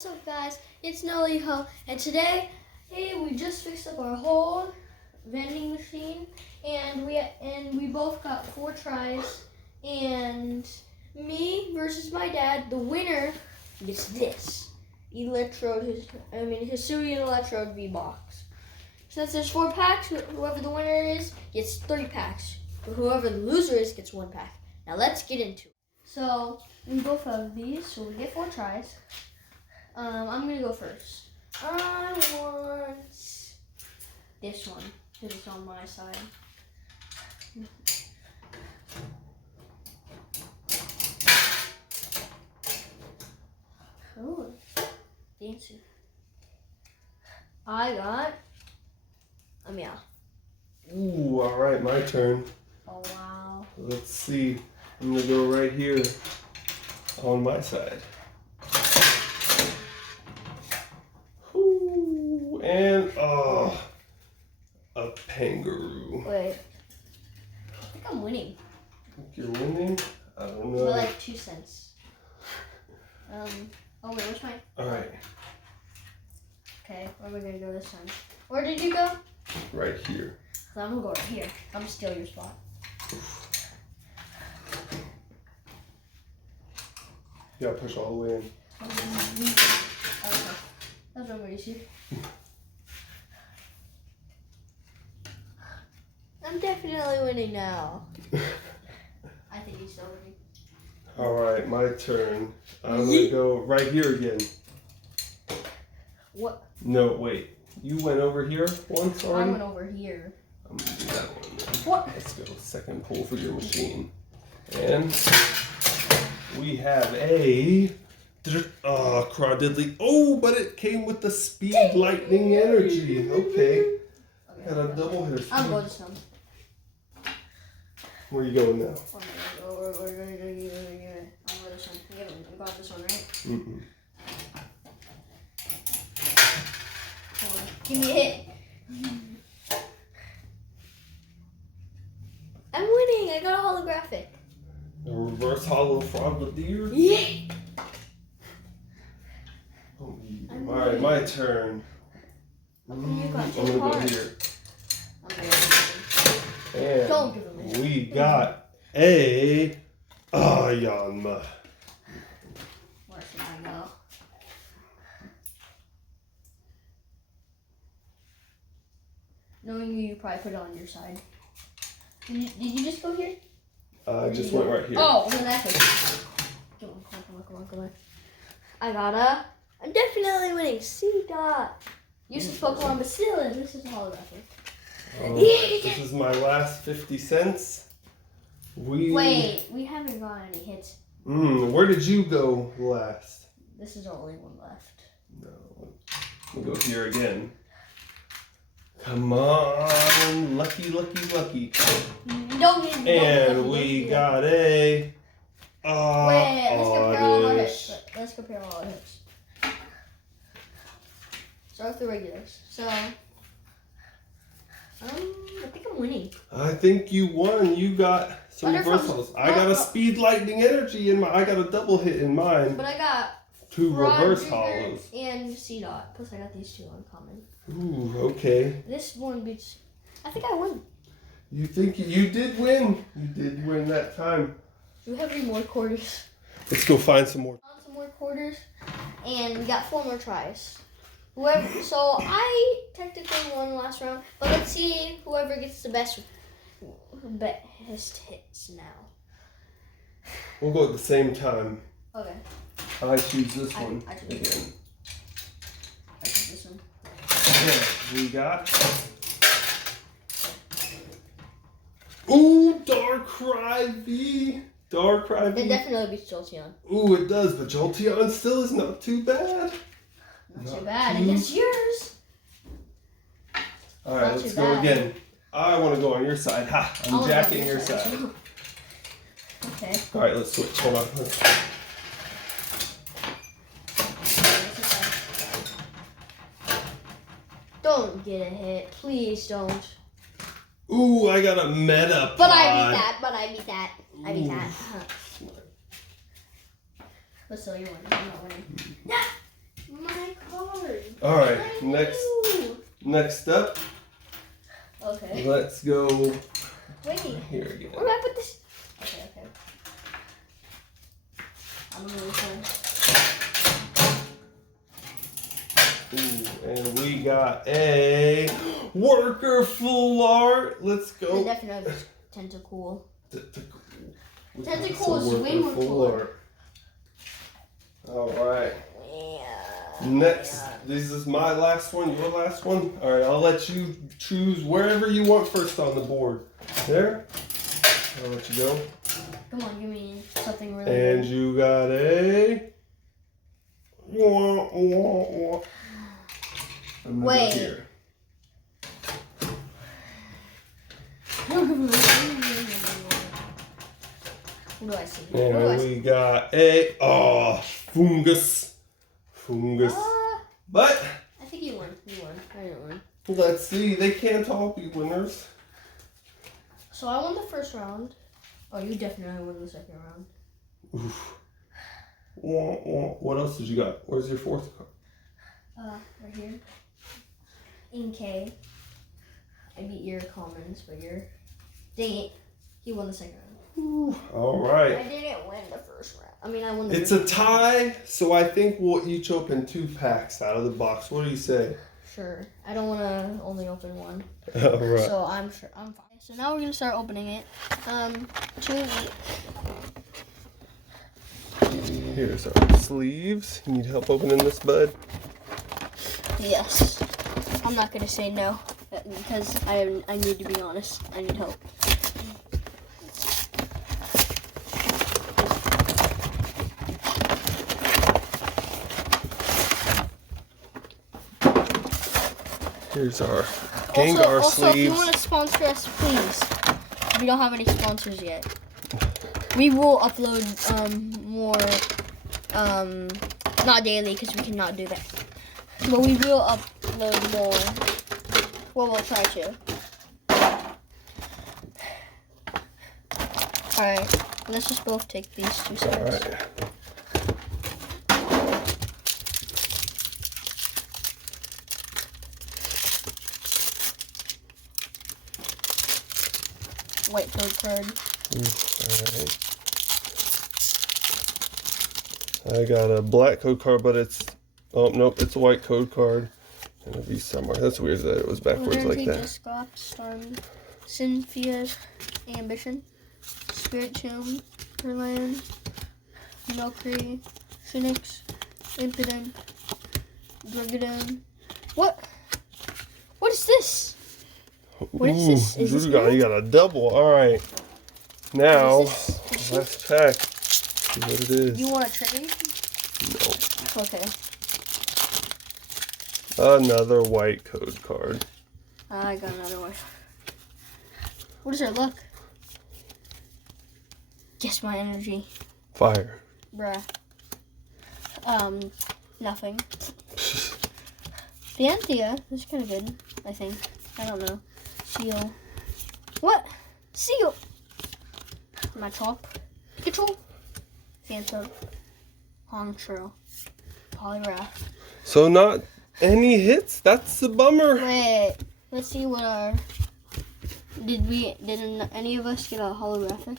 What's up, guys? It's Noliho, and today, we just fixed up our whole vending machine, and we both got 4 tries. And me versus my dad, the winner gets this Hisuian Electrode V box. Since there's 4 packs, whoever the winner is gets 3 packs. But whoever the loser is gets 1 pack. Now let's get into it. So we both have these, so we get 4 tries. I'm gonna go first. I want this one because it's on my side. Oh, fancy. I got a meow. Ooh, all right, my turn. Oh wow. Let's see. I'm gonna go right here on my side. Ooh, and a kangaroo. Wait. I think I'm winning. You're winning? I don't know. For like 2 cents. Oh wait, what's mine? All right. Okay, where are we gonna go this time? Where did you go? Right here. So I'm gonna go right here. I'm gonna steal your spot. You gotta push all the way in. Okay. That's what I'm gonna see. I'm definitely winning now. I think he's still winning. All right, my turn. I'm gonna go right here again. What? No, wait. You went over here once already? I went over here. I'm gonna do that one then. What? Let's go. Second pull for your machine. And we have a crawdiddly. Oh, but it came with the speed lightning energy. Okay. Got a double hitter. I'll go this one. Where are you going now? I'm gonna go this one. You got this one, right? Mm-mm. Hold on. Give me a hit. I'm winning. I got a holographic. A reverse hollow frogadier. Yeah. Oh, all right, my turn. You got I'm 2 gonna go cards. here. Okay. Don't give And him we got a Yanma. Where should I go? Knowing you probably put it on your side. Did you just go here? I just went right here. Oh, then that goes. Come on. I'm definitely winning. C-Dot. Useless Pokemon, but still, this is a holographic. This is my last 50 cents. Wait, we haven't got any hits. Where did you go last? This is the only one left. No. We'll go here again. Come on. Lucky. Don't get me. And we got a... Wait, let's compare all our hits. Start with the regulars. So, I think I'm winning. I think you won. You got some reversals. I got a speed lightning energy in my. I got a double hit in mine. But I got 2 reverse hollows and C-Dot. Plus, I got these 2 uncommon. Ooh, okay. This one beats. I think I win. You think you did win? You did win that time. Do we have any more quarters? Let's go find some more. Found some more quarters, and we got 4 more tries. So I technically won last round, but let's see whoever gets the best hits now. We'll go at the same time. Okay. I choose this one I choose again. I choose this one. Okay, we got. Ooh, Darkrai V. Darkrai V. It definitely beats Jolteon. Ooh, it does, but Jolteon still is not too bad. Not too bad, and it's yours. All right, let's go again. I want to go on your side. Ha! I'm jacking your side. Okay. All right, let's switch. Hold on. Don't get a hit, please don't. Ooh, I got a meta. But I beat that. But still, you're winning. I'm not winning. All right, next up, Okay. let's go Wait. here again. Where do I put this? Okay. I don't know which one. Ooh, and we got a worker full art. Let's The go. definition of tentacle. Tentacle is way more cooler. All right. Yeah. Next, this is my last one, your last one. All right, I'll let you choose wherever you want first on the board. There. I'll let you go. Come on, give me something really And good. you got a. Wait. Here. What do I see? And we got a fungus. But I think you won. I didn't win. let's see, they can't all be winners. So I won the first round. Oh, you definitely won the second round. Oof. What else did you got? Where's your fourth card? Right here. In K. I beat your commons, but your. Dang it. He won the second round. All right. I didn't win the first round. I mean, I won the It's first a tie, so I think we'll each open 2 packs out of the box. What do you say? Sure. I don't want to only open one. All right. So I'm sure I'm fine. So now we're gonna start opening it. 2 each. Here's our sleeves. You need help opening this, bud? Yes. I'm not gonna say no because I need to be honest. I need help. Here's our Gengar also, if you sleeves. want to sponsor us, please. We don't have any sponsors yet. We will upload more, not daily because we cannot do that. But we will upload more. Well, we'll try to. Alright, let's just both take these 2 sides. All right. White code card. Alright. I got a black code card, but it's, oh nope, it's a white code card. And it'll be somewhere. That's weird that it was backwards like that. Discop, Storm, Cynthia's Ambition, Spirit Tomb, Perlan, Valkyrie, Phoenix, Impident, Drugadon. What? What is this? What is this? Is this you got a double. All right. Now, let's check. See what it is. You want a trade? No. Okay. Another white code card. I got another one. What does it look? Guess my energy. Fire. Bruh. Nothing. The Anthea is kind of good, I think. I don't know. Seal. What? Seal! Machop. Pikachu. Phantom. Honchro. Poliwrath. So not any hits? That's the bummer. Wait. Let's see what our... Didn't any of us get a holographic?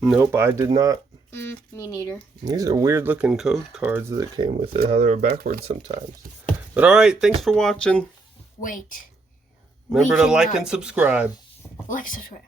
Nope, I did not. Me neither. These are weird looking code cards that came with it, how they were backwards sometimes. But alright, thanks for watching. Wait. Remember to like and subscribe. Like, subscribe.